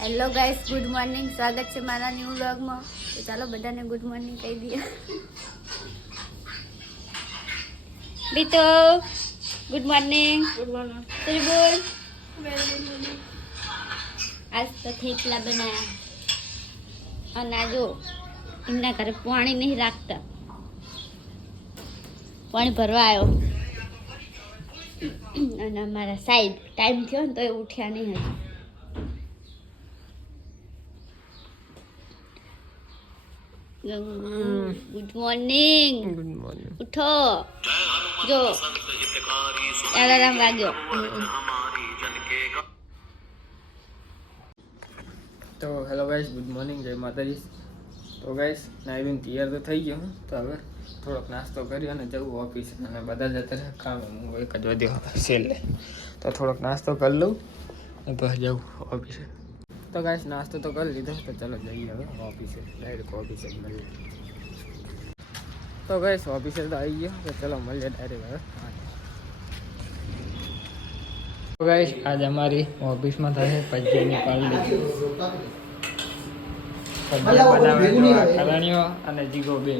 Hello guys, good morning. સ્વાગત છે મારા ન્યૂ વ્લોગમાં. તો ચાલો બધાને ગુડ મોર્નિંગ કહી દઈએ. બીતો ગુડ મોર્નિંગ. Good morning. તું બોલ. આજ તો થેપલા બનાયા અને આ જો એમના ઘરે પાણી નહીં રાખતા, પાણી ભરવા આવ્યો અને અમારા સાહેબ ટાઈમ થયો ને તો એ ઉઠ્યા નહીં હજી. Good morning. Good morning. ઉઠો, જો અલાર્મ વાગ્યો. તો હેલો ગાઈસ, ગુડ મોર્નિંગ, જય માતાજી. તો ગાઈસ નાઈવીને તૈયાર તો થઈ ગયો હું. તો હવે થોડોક નાસ્તો કરી અને જવું ઓફિસ, અને બધા જતા રહે કામ. હું એક જ વધ્યો સેલ. તો થોડોક નાસ્તો કરી લઉં અને પછી જવું ઓફિસે. તો ગાઈસ નાસ્તો તો કરી લીધો, તો ચાલો જઈએ હવે ઓફિસે. ડાયરેક્ટ ઓફિસે જ મળીએ. તો ગાઈસ ઓફિસે તો આવી ગયો, તો ચલો મળીએ ડાયરેક્ટ હવે. તો ગાઈસ આજે અમારી ઓફિસમાં થાય પજ્જાની પાર્ટી. પજ્જા બનાવે તો આ કરાણીઓ અને જીગો બે.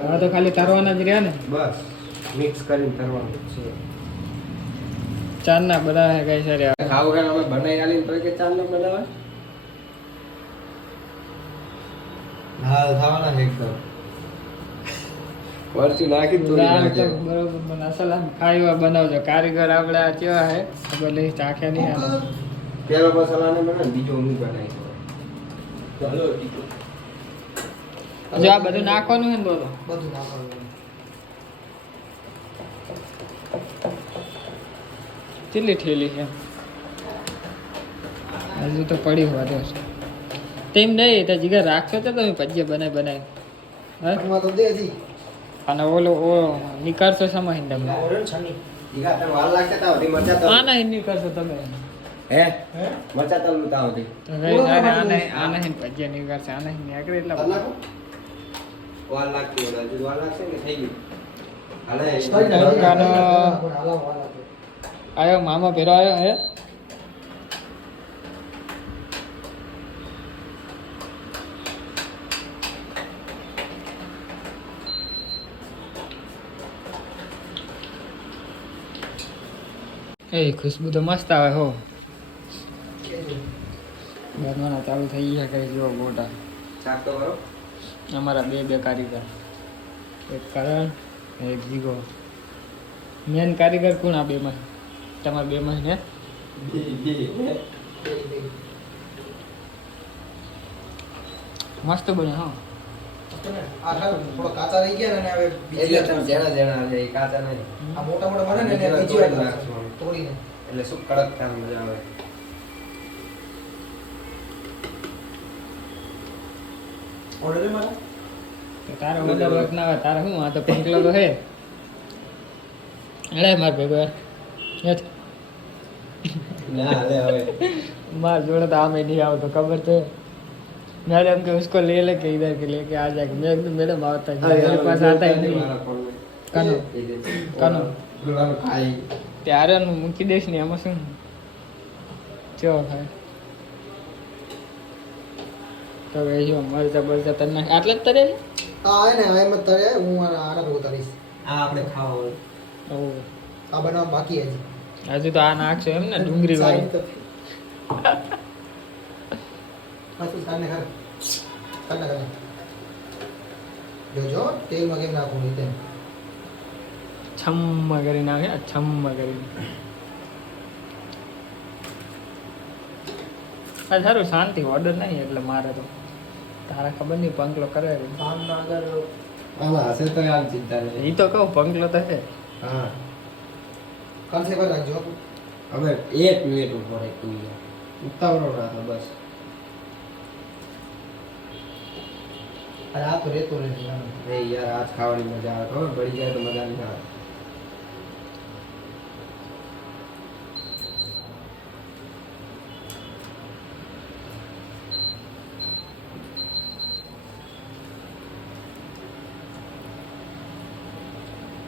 હવે તો ખાલી તરવાના જ રહ્યા ને, બસ મિક્સ કરીને તરવાનું છે. ચાર ના બધા હે ગાઈસ. અરે ખાવ વગર અમે બનાવી આલીને તો કે ચાલ ન બનાવે. હા થવાના છે એકદમ. વરચી નાખી તો બરોબર બને. અસલ આમ ખાଇବା બનાવજો. કારીગર આપણે આ કેવા હે ખબર નહીં, ચાખ્યા નહીં આને. પેલો મસાલાને બને બીજો હું બનાવી. ચાલો જો આ બધું નાખવાનું હે ને તો બધું નાખવાનું. કેટલી ઠેલી છે હજુ તો પડી હોવા દો. તેમ નહીં તો જીગર રાખશો તો તમે પજ્જે બનાવી આમાં તો દેજી અને ઓલો ઓ નીકળશો સમય તમે ઓરેન છની ઈગા તને વાલ લાગતા તા ઓધી મરચા તો આના હિન નીકળશો તમે હે મરચા તો લુતા ઓધી તો ગઈ આના હિન પજ્જે નીકળશે. આના હિન નીકળે એટલે નાખો વાલ લાગતી ઓલા જો વાલ લાગશે ને થઈ ગયું. હાલે દુકાનો આયો મામા પેરો આયો હે. એ ખુશ્બુ તો મસ્ત આવે હો. બનવાના ચાલુ થઈ ગયા કઈ જો ગોટા. શાક તો કરો. અમારા બે કારીગર, એક કરણ એક જીગો. મેન કારીગર કોણ આ બેમાં? તમારા બેમાં ને મસ્ત બને હો. આ થોડો કાચા રહી ગયા ને હવે બીજી એટલે તમે જેણા જેણા છે ઈ કાચા નહીં. આ મોટા મોટા બને ને એટલે બીજી વાર નાખશું તોડીને. એટલે શું કડક થાય મજા આવે. ઓર્ડર એ મારા તો તારો ઓર્ડર વર્ક ના આવે. તારે શું આ તો પંકલો તો હે. અરે માર ભેગો હેઠ ના લે હવે मार जोड़ा तो आम नहीं आओ तो खबर तो मैडम के उसको ले लेके इधर के लेके आ जाएगा. मैं एकदम मैडम आता है मेरे पास आता ही नहीं. कनो कनो ગુલાબ ખાઈ ત્યારે મૂકી દઈશ ને એમાં શું ચો ભાઈ. તો ભાઈ જો મરચા બરચા તને નાખ આટલે જ તરે. આ હે ને એમ જ તરે હું આના પર ઉતારીશ. આ આપણે ખાવાનું. આ બનાવવા બાકી હજી. હજુ તો આ નાખશો એમ ને ડુંગળી વાળી. પાછું કાને ખર કાને કાને જો તેલમાં કેમ નાખવું નહીં તેમ. છમ્મા કરી નાખે. છમ્મા કરી આ સારું શાંતિ. ઓર્ડર નહીં એટલે મારે તો તારા ખબર નહીં પંકલો કરે. કામ ના આગળ આમાં હશે તો આમ ચિંતા નહીં. એ તો કહું પંકલો તો છે. હા કાલસે પર રાખજો. હવે 1 મિનિટ ઉપર એક મિનિટ ઉતાવળો ના થાય બસ. અરે આ તો રેતો રહે છે. એ યાર આજ ખાવાની મજા આવે. ખબર બળી જાય તો મજા નહીં આવે.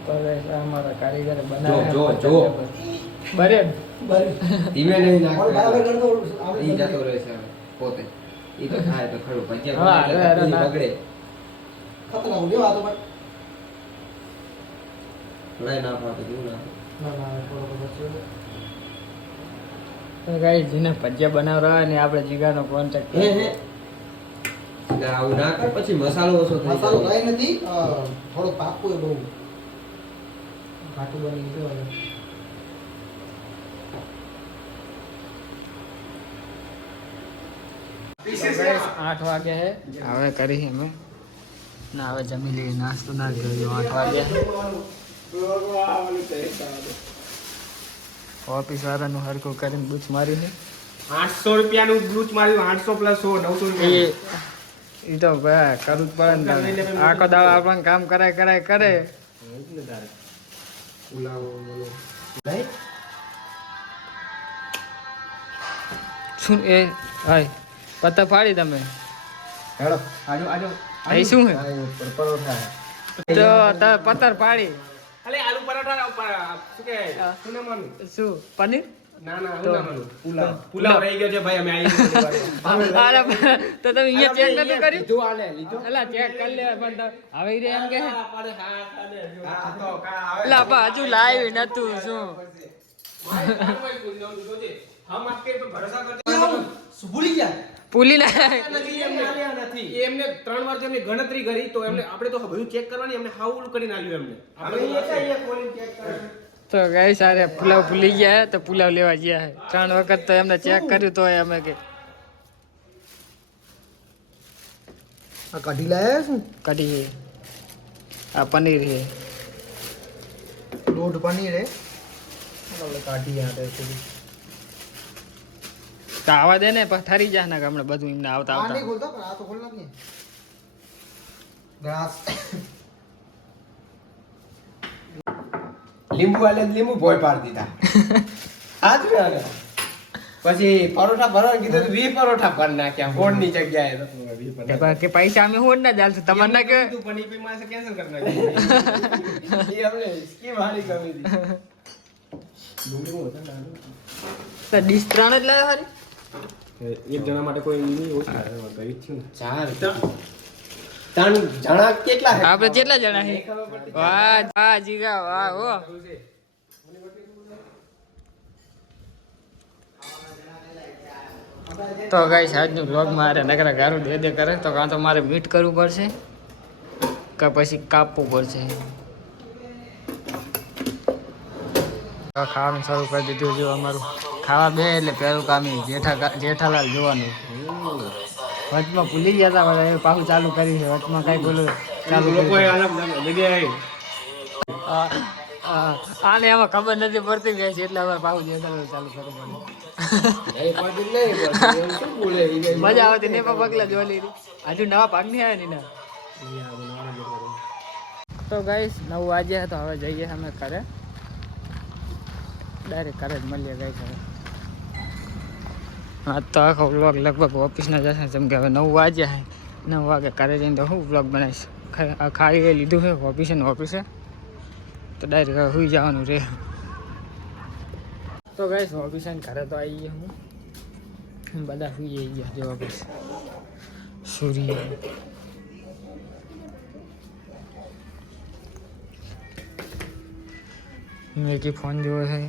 તો અમારા કારીગરે જો જો બનાવ્યા. બરે ધીમે નહીં ઓલો બરાબર નાખતા કરતો ઈ જતો રહે છે હવે પોતે ઈ તો થાય તો ખરું હા, ભજીયા અરે, એટલે ના. બગડે ખતરા ઉડ્યો આ તો ભાઈ લઈ ના પાડે જેવું ના ના ના થોડો બચ્યો તો ગાઈસ જેને ભજીયા બનાવવા હોય ને આપણે જીગાનો કોન્ટેક્ટ હે એટલે આવું ના કર પછી મસાલો ઓછો થઈ મસાલો જાય કઈ નથી થોડો પાકું એ બહુ ઘાટું બની ગયું હવે 8 વાગે હે હવે કરી અમે ના હવે જમી લઈએ નાસ્તો ના કર્યો 8 વાગે ઓફિસ વાળાનું હરખું કરીને બૂચ મારી છે 800 રૂપિયાનું બ્લૂચ માર્યું 800 પ્લસ 100 900 રૂપિયા એ તો ભાઈ કરવું જ પડે ને તારે. આખો દાડો આપણને કામ કરાય કરે પુલાવ બોલો શું એ હાય પત્તા ફાડી તમે હેડો આજો આજો અહીં શું હે પરોઠા તો તાર પત્તર ફાડી અલે આલુ પરાઠા ઉપર શું કે શું નામ આનું? શું પનીર ના ના શું નામ આનું? પુલાવ રહી ગયો છે ભાઈ અમે આવી અરે તો તમે અહીંયા ચેક નતું કર્યું લીધું આલે લીધું અલા ચેક કરી લે પણ તો હવે ઈ રે એમ કે હા તો કા આવે અલા બા હજુ લાવ્યું નતું શું હમ આપકે પર ભરોસા કરતે ભૂલી ગયા પુલી લે નથી એમને 3 વાર એમને ગણતરી કરી તો એમને આપણે તો બધું ચેક કરવાની એમને હાઉલ કરીને આલ્યું એમને તો ગઈ સારે પુલાવ ભૂલી ગયા હે તો પુલાવ લેવા ગયા હે 3 વખત તો એમને ચેક કર્યું તો અમે કે આ કઢી લાયા શું કઢી હે આ પનીર હે દોઢ પનીર હે કાઢી આટે સુધી તો આવા દે ને પછી ઠરી જા ને કે હમણાં બધું એમને આવતા આ નહીં આવતા ખોલતા પણ આ તો ખોલ નાખીએ ગ્લાસ લીંબુ આલે લીંબુ ભોય પાડી દીધા આજ મે આલે પછી પરોઠા ભરવા કીધું તો 20 પરોઠા ભર નાખ્યા ફોન ની જગ્યાએ તો 20 કે પરોઠા પા- કે પૈસા અમે હોડ ના જાલશું તમારે ના કે તું પની પી માં કેન્સલ કરી નાખી એ આપણે સ્કીમ હારી કરી દીધી તો ડીશ 3 જ લાવ્યો હારી એક જણા માટે કોઈ નહીં ઓછું ગરીબ છું ચાર ત્રણ જણા કેટલા હે આપણે કેટલા જણા છે વાહ વાહ જીગા વાહ હો તો ગાઈસ આજનું વ્લોગ મારે નકરા ગારું દે કરે તો કાં તો મારે મીટ કરવું પડશે કે પછી કાપવું પડશે ખાવાનું શરૂ કરી દીધું જો અમારું ખાવા બે એટલે પહેલું કામ ઈ જેઠાલાલ જોવાનું વચમાં ભૂલી ગયા હતા બધા એ પાછું ચાલુ કર્યું છે વચમાં કઈ બોલું ચાલુ લોકો કર્યું. અલગ જગ્યાએ આને એમાં ખબર નથી પડતી ગઈ છે એટલે હવે પાછું જેઠાલાલ ચાલુ કરવું પડે નહીં પડતી નહીં પડતી એમ શું બોલે ઈ કઈ મજા આવતી ને પણ પગલા જોઈ લીધી હજુ નવા ભાગ નહીં આવ્યા ને તો ગાઈસ 9 વાગ્યા તો હવે જઈએ અમે ઘરે ડાયરેક્ટ ઘરે જ મળીએ ગાઈસ હવે હા તો આખો વ્લોગ લગભગ ઓફિસના જશે જેમ કે હવે 9 વાગ્યા છે 9 વાગે ઘરે જઈને તો હું વ્લોગ બનાવીશ ખાઈ લીધું છે ઓફિસે તો ડાયરેક્ટ હવે સુઈ જવાનું રહે તો ગાઈસ ઓફિસે ઘરે તો આવી ગયા હું બધા સુઈ ગયા જો ઓફિસ સૂર્ય મેં ફોન જોયો છે